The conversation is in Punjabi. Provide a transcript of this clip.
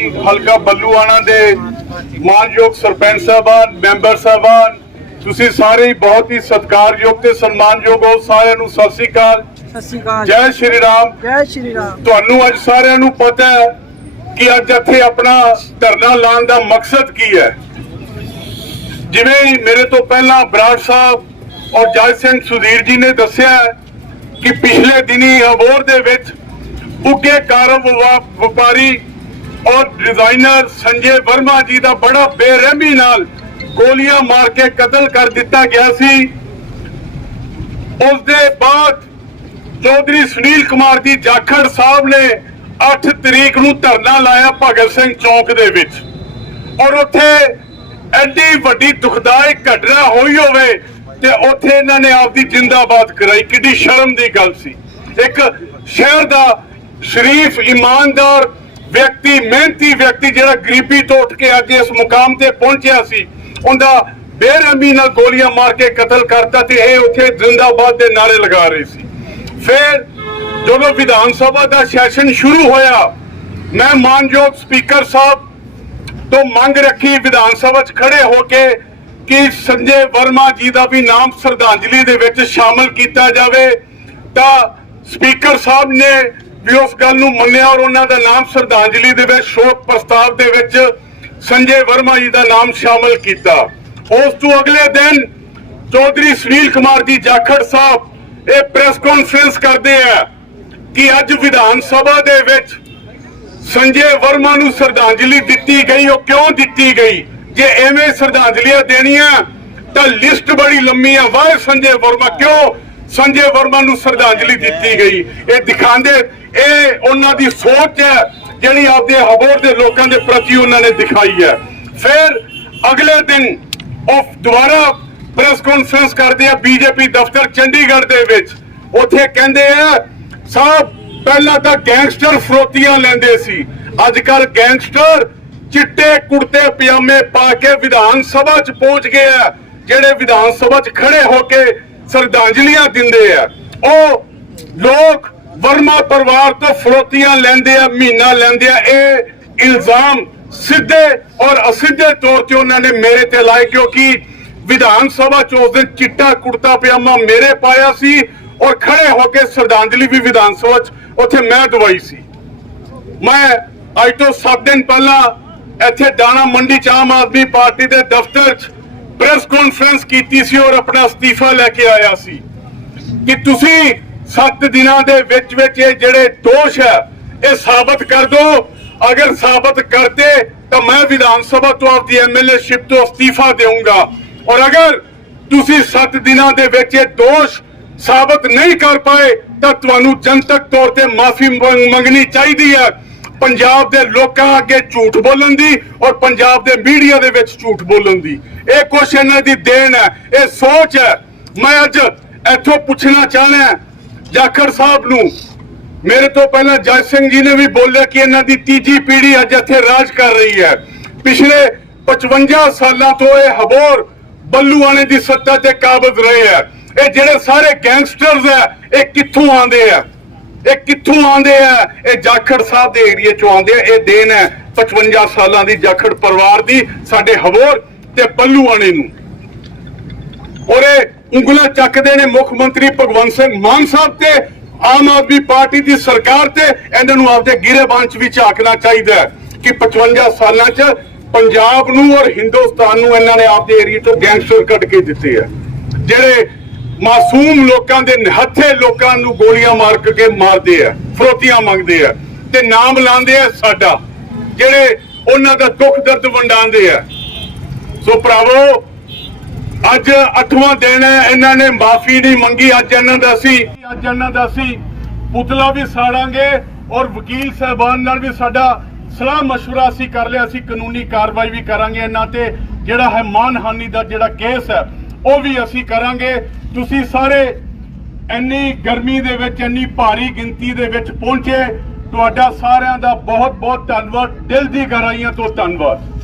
ਹਲਕਾ ਬੱਲੂਆਣਾ ਦੇ ਮਾਨਯੋਗ ਸਰਪੰਚ ਸਾਹਿਬਾਨ ਮੈਂਬਰ ਸਾਹਿਬਾਨ ਤੁਸੀਂ ਸਾਰੇ ਹੀ ਬਹੁਤ ਹੀ ਸਤਿਕਾਰਯੋਗ ਤੇ ਸਨਮਾਨਯੋਗ ਹੋ। ਸਾਰਿਆਂ ਨੂੰ ਸਤਿ ਸ੍ਰੀ ਅਕਾਲ। ਸਤਿ ਸ਼੍ਰੀ ਅਕਾਲ ਜੈ ਸ਼੍ਰੀ ਰਾਮ। ਜੈ ਸ਼੍ਰੀ ਰਾਮ। ਤੁਹਾਨੂੰ ਅੱਜ ਸਾਰਿਆਂ ਨੂੰ ਪਤਾ ਹੈ ਕਿ ਅੱਜ ਇੱਥੇ ਆਪਣਾ ਧਰਨਾ ਲਾਉਣ ਦਾ ਮਕਸਦ ਕੀ ਹੈ। ਜਿਵੇਂ ਮੇਰੇ ਤੋਂ ਪਹਿਲਾਂ ਬਰਾੜ ਸਾਹਿਬ ਔਰ ਜੈ ਸਿੰਘ ਸੁਧੀਰ ਜੀ ਨੇ ਦੱਸਿਆ ਕਿ ਪਿਛਲੇ ਦਿਨੀ ਅਬੋਰ ਦੇ ਵਿੱਚ ਉੱਗੇ ਕਾਰੋਬਾਰ ਵਪਾਰੀ ਔਰ ਡਿਜ਼ਾਈਨਰ ਸੰਜੇ ਵਰਮਾ ਜੀ ਦਾ ਬੜਾ ਬੇਰਹਿਮੀ ਨਾਲ ਗੋਲੀਆਂ ਮਾਰ ਕੇ ਕਤਲ ਕਰ ਦਿੱਤਾ ਗਿਆ ਸੀ। ਉਸ ਦੇ ਬਾਅਦ ਚੌਧਰੀ ਸੁਨੀਲ ਕੁਮਾਰ ਦੀ ਜਾਖੜ ਸਾਹਿਬ ਨੇ 8 ਤਰੀਕ ਨੂੰ ਧਰਨਾ ਲਾਇਆ ਭਗਤ ਸਿੰਘ ਚੌਕ ਦੇ ਵਿੱਚ। ਔਰ ਉੱਥੇ ਐਡੀ ਵੱਡੀ ਦੁਖਦਾਇਕ ਘਟਨਾ ਹੋਈ ਹੋਵੇ ਤੇ ਉੱਥੇ ਇਹਨਾਂ ਨੇ ਆਪਦੀ ਜਿੰਦਾਬਾਦ ਕਰਾਈ। ਕਿੱਡੀ ਸ਼ਰਮ ਦੀ ਗੱਲ ਸੀ। ਇੱਕ ਸ਼ਹਿਰ ਦਾ ਸ਼ਰੀਫ ਇਮਾਨਦਾਰ ਵਿਅਕਤੀ, ਮਿਹਨਤੀ ਵਿਅਕਤੀ ਜਿਹੜਾ ਗਰੀਬੀ ਤੋਂ ਉੱਠ ਕੇ ਅੱਜ ਇਸ ਮੁਕਾਮ ਤੇ ਪਹੁੰਚਿਆ ਸੀ, ਉਹਦਾ ਬੇਰਹਿਮੀ ਨਾਲ ਗੋਲੀਆਂ ਮਾਰ ਕੇ ਕਤਲ ਕਰਤਾ ਤੇ ਇਹ ਉੱਥੇ ਜਿੰਦਾਬਾਦ ਦੇ ਨਾਰੇ ਲਗਾ ਰਹੇ ਸੀ। ਫਿਰ ਜਦੋਂ ਵਿਧਾਨ ਸਭਾ ਦਾ ਸੈਸ਼ਨ ਸ਼ੁਰੂ ਹੋਇਆ, ਮੈਂ ਮਾਨਯੋਗ ਸਪੀਕਰ ਸਾਹਿਬ ਤੋਂ ਮੰਗ ਰੱਖੀ ਵਿਧਾਨ ਸਭਾ 'ਚ ਖੜੇ ਹੋ ਕੇ ਕਿ ਸੰਜੇ ਵਰਮਾ ਜੀ ਦਾ ਵੀ ਨਾਮ ਸ਼ਰਧਾਂਜਲੀ ਦੇ ਵਿੱਚ ਸ਼ਾਮਲ ਕੀਤਾ ਜਾਵੇ। ਤਾਂ ਸਪੀਕਰ ਸਾਹਿਬ ਨੇ ਵੀ ਉਸ ਗੱਲ ਨੂੰ ਮੰਨਿਆ ਔਰ ਉਹਨਾਂ ਦਾ ਨਾਮ ਸ਼ਰਧਾਂਜਲੀ ਦੇ ਵਿੱਚ, ਸ਼ੋਕ ਪ੍ਰਸਤਾਵ ਦੇ ਵਿੱਚ ਸੰਜੇ ਵਰਮਾ ਜੀ ਦਾ ਨਾਮ ਸ਼ਾਮਲ ਕੀਤਾ। ਉਸ ਤੋਂ ਅਗਲੇ ਦਿਨ ਚੌਧਰੀ ਸੁਨੀਲ ਕੁਮਾਰ ਦੀ ਜਾਖੜ ਸਾਹਿਬ ਇਹ ਪ੍ਰੈਸ ਕਾਨਫਰੰਸ ਕਰਦੇ ਆ ਕਿ ਅੱਜ ਵਿਧਾਨ ਸਭਾ ਦੇ ਵਿੱਚ ਸੰਜੇ ਵਰਮਾ ਨੂੰ ਸ਼ਰਧਾਂਜਲੀ ਦਿੱਤੀ ਗਈ, ਉਹ ਕਿਉਂ ਦਿੱਤੀ ਗਈ? ਜੇ ਐਵੇਂ ਸ਼ਰਧਾਂਜਲੀਆਂ ਦੇਣੀਆਂ, ਤਾਂ ਲਿਸਟ ਬੜੀ ਲੰਮੀ ਆ, ਵਾਹ ਸੰਜੇ ਵਰਮਾ ਕਿਉਂ ਸੰਜੇ ਵਰਮਾ ਨੂੰ ਸ਼ਰਧਾਂਜਲੀ ਦਿੱਤੀ ਗਈ? ਇਹ ਦਿਖਾਉਂਦੇ ਇਹ ਉਹਨਾਂ ਦੀ ਸੋਚ ਹੈ, ਜਿਹੜੀ ਆਪਦੇ ਹਬੋਰ ਦੇ ਲੋਕਾਂ ਦੇ ਪ੍ਰਤੀ ਉਹਨਾਂ ਨੇ ਦਿਖਾਈ ਹੈ। ਫਿਰ ਅਗਲੇ ਦਿਨ ਉਹ ਦੁਬਾਰਾ ਪ੍ਰੈਸ ਕਾਨਫਰੰਸ ਕਰਦੇ ਆ ਬੀਜੇਪੀ ਦਫ਼ਤਰ ਚੰਡੀਗੜ੍ਹ ਦੇ ਵਿੱਚ। ਉੱਥੇ ਕਹਿੰਦੇ ਆ ਸਾਹਿਬ ਪਹਿਲਾਂ ਤਾਂ ਗੈਂਗਸਟਰ ਫਰੋਤੀਆਂ ਲੈਂਦੇ ਸੀ। ਅੱਜ ਕੱਲ ਗੈਂਗਸਟਰ ਚਿੱਟੇ ਕੁੜਤੇ, ਪਜਾਮੇ ਪਾ ਕੇ ਵਿਧਾਨ ਸਭਾ 'ਚ ਪਹੁੰਚ ਗਏ ਆ, ਜਿਹੜੇ ਵਿਧਾਨ ਸਭਾ 'ਚ ਖੜੇ ਹੋ ਕੇ ਸ਼ਰਧਾਂਜਲੀਆਂ ਦਿੰਦੇ ਆ। ਉਹ ਲੋਕ ਵਰਮਾ ਪਰਿਵਾਰ ਤੋਂ ਫਰੋਤੀਆਂ ਲੈਂਦੇ ਆ, ਮਹੀਨਾ ਲੈਂਦੇ ਆ, ਇਹ ਇਲਜ਼ਾਮ ਸਿੱਧੇ ਔਰ ਅਸਿੱਧੇ ਤੌਰ ਤੇ ਉਹਨਾਂ ਨੇ ਮੇਰੇ ਤੇ ਲਾਏ ਕਿਉਂਕਿ ਵਿਧਾਨ ਸਭਾ 'ਚ ਉਸ ਦਿਨ ਚਿੱਟਾ ਕੁੜਤਾ ਪਜਾਮਾ ਮੇਰੇ ਪਾਇਆ ਸੀ ਔਰ ਖੜੇ ਹੋ ਕੇ ਸ਼ਰਧਾਂਜਲੀ ਵੀ ਵਿਧਾਨ ਸਭਾ 'ਚ ਉੱਥੇ ਮੈਂ ਦਵਾਈ ਸੀ। ਮੈਂ ਅੱਜ ਤੋਂ 7 ਦਿਨ ਪਹਿਲਾਂ ਇੱਥੇ ਦਾਣਾ ਮੰਡੀ ਚ ਆਮ ਆਦਮੀ ਪਾਰਟੀ ਦੇ ਦਫ਼ਤਰ 'ਚ ਪ੍ਰੈਸ ਕਾਨਫਰੰਸ ਕੀਤੀ ਸੀ ਔਰ ਆਪਣਾ ਅਸਤੀਫਾ ਲੈ ਕੇ ਆਇਆ ਸੀ ਕਿ ਤੁਸੀਂ 7 ਦਿਨਾਂ ਦੇ ਵਿੱਚ ਵਿੱਚ ਇਹ ਜਿਹੜੇ ਦੋਸ਼ ਹੈ, ਇਹ ਸਾਬਤ ਕਰ ਦੋ। ਅਗਰ ਸਾਬਤ ਕਰਤੇ ਤਾਂ ਮੈਂ ਵਿਧਾਨ ਸਭਾ ਤੋਂ ਆਪਦੀ ਐਮਐਲਏਸ਼ਿਪ ਤੋਂ ਅਸਤੀਫਾ ਦੇਵਾਂਗਾ ਔਰ ਅਗਰ ਤੁਸੀਂ 7 ਦਿਨਾਂ ਦੇ ਵਿੱਚ ਇਹ ਦੋਸ਼ ਸਾਬਤ ਨਹੀਂ ਕਰ ਪਾਏ, ਤਾਂ ਤੁਹਾਨੂੰ ਜਨਤਕ ਤੌਰ ਤੇ ਮਾਫੀ ਮੰਗਣੀ ਚਾਹੀਦੀ ਹੈ। ਪੰਜਾਬ ਦੇ ਲੋਕਾਂ ਅੱਗੇ ਝੂਠ ਬੋਲਣ ਦੀ ਔਰ ਪੰਜਾਬ ਦੇ ਮੀਡੀਆ ਦੇ ਵਿੱਚ ਝੂਠ ਬੋਲਣ ਦੀ। ਇਹ ਕੁਛ ਇਹਨਾਂ ਦੀ ਦੇਣ ਹੈ, ਇਹ ਸੋਚ ਹੈ। ਮੈਂ ਅੱਜ ਇੱਥੋਂ ਪੁੱਛਣਾ ਚਾਹਣਾ ਜਾਖੜ ਸਾਹਿਬ ਨੂੰ। ਮੇਰੇ ਤੋਂ ਪਹਿਲਾਂ ਜੱਜ ਸਿੰਘ ਜੀ ਨੇ ਵੀ ਬੋਲਿਆ ਕਿ ਇਹਨਾਂ ਦੀ ਤੀਜੀ ਪੀੜ੍ਹੀ ਅੱਜ ਇੱਥੇ ਰਾਜ ਕਰ ਰਹੀ ਹੈ। ਪਿਛਲੇ 55 ਸਾਲਾਂ ਤੋਂ ਇਹ ਹਬੋਰ ਬੱਲੂਆਣੇ ਦੀ ਸੱਤਾ ਤੇ ਕਾਬਜ਼ ਰਹੇ ਹੈ। ਇਹ ਜਿਹੜੇ ਸਾਰੇ ਗੈਂਗਸਟਰਸ ਹੈ, ਇਹ ਕਿੱਥੋਂ ਆਉਂਦੇ ਆ ਇਹ ਕਿੱਥੋਂ ਆਉਂਦੇ ਆ ਇਹ ਜਾਖੜ ਸਾਹਿਬ ਦੇ ਏਰੀਏ ਚੋਂ ਆਉਂਦੇ ਆ ਇਹ ਦੇਣ ਹੈ 55 ਸਾਲਾਂ ਦੀ ਜਾਖੜ ਪਰਿਵਾਰ ਦੀ, ਸਾਡੇ ਹਬੋਰ ਤੇ ਬੱਲੂਆਣੇ ਨੂੰ। ਔਰ ਇਹ ਉਂਗਲਾਂ ਚੱਕਦੇ ਨੇ ਮੁੱਖ ਮੰਤਰੀ ਭਗਵੰਤ ਸਿੰਘ ਮਾਨ ਸਾਹਿਬ ਤੇ, ਆਮ ਆਦਮੀ ਪਾਰਟੀ ਦੀ ਸਰਕਾਰ ਤੇ। ਇਹਨਾਂ ਨੂੰ ਆਪਦੇ ਗਿਰੇਬਾਨ ਚ ਵੀ ਝਾਕਣਾ ਚਾਹੀਦਾ ਹੈ ਕਿ 55 ਸਾਲਾਂ ਚ ਪੰਜਾਬ ਨੂੰ ਔਰ ਹਿੰਦੁਸਤਾਨ ਨੂੰ ਇਹਨਾਂ ਨੇ ਆਪਦੇ ਏਰੀਏ ਤੋਂ ਗੈਂਗਸਟਰ ਕੱਢ ਕੇ ਦਿੱਤੇ ਆ ਜਿਹੜੇ ਮਾਸੂਮ ਲੋਕਾਂ ਦੇ ਨਿਹੱਥੇ ਲੋਕਾਂ ਨੂੰ ਗੋਲੀਆਂ ਮਾਰ ਕੇ ਮਾਰਦੇ ਆ ਫਰੋਤੀਆਂ ਮੰਗਦੇ ਆ ਤੇ ਨਾਮ ਲਾਉਂਦੇ ਆ ਸਾਡਾ। ਜਿਹੜੇ ਉਹਨਾਂ ਦਾ ਦੁੱਖ ਦਰਦ ਵੰਡਾਉਂਦੇ ਆ ਸੋ ਭਰਾਵੋ ਅੱਜ 8ਵਾਂ ਦਿਨ ਹੈ ਇਹਨਾਂ ਨੇ ਮਾਫੀ ਨਹੀਂ ਮੰਗੀ ਅੱਜ ਇਹਨਾਂ ਦਾ ਸੀ ਅੱਜ ਇਹਨਾਂ ਦਾ ਸੀ ਪੁਤਲਾ ਵੀ ਸਾੜਾਂਗੇ ਔਰ ਵਕੀਲ ਸਾਹਿਬਾਨ ਨਾਲ ਵੀ ਸਾਡਾ ਸਲਾਹ مشورہ ਅਸੀਂ ਕਰ ਲਿਆ ਅਸੀਂ ਕਾਨੂੰਨੀ ਕਾਰਵਾਈ ਵੀ ਕਰਾਂਗੇ ਇਹਨਾਂ ਤੇ ਜਿਹੜਾ ਹੈ ਮਾਨਹਾਨੀ ਦਾ ਜਿਹੜਾ ਕੇਸ ਹੈ ਉਹ ਵੀ ਅਸੀਂ ਕਰਾਂਗੇ ਤੁਸੀਂ ਸਾਰੇ ਇੰਨੀ ਗਰਮੀ ਦੇ ਵਿੱਚ ਇੰਨੀ ਭਾਰੀ ਗਿਣਤੀ ਦੇ ਵਿੱਚ ਪਹੁੰਚੇ ਤੁਹਾਡਾ ਸਾਰਿਆਂ ਦਾ ਬਹੁਤ ਬਹੁਤ ਧੰਨਵਾਦ ਦਿਲ ਦੀ ਗਹਿਰਾਈਆਂ ਤੋਂ ਧੰਨਵਾਦ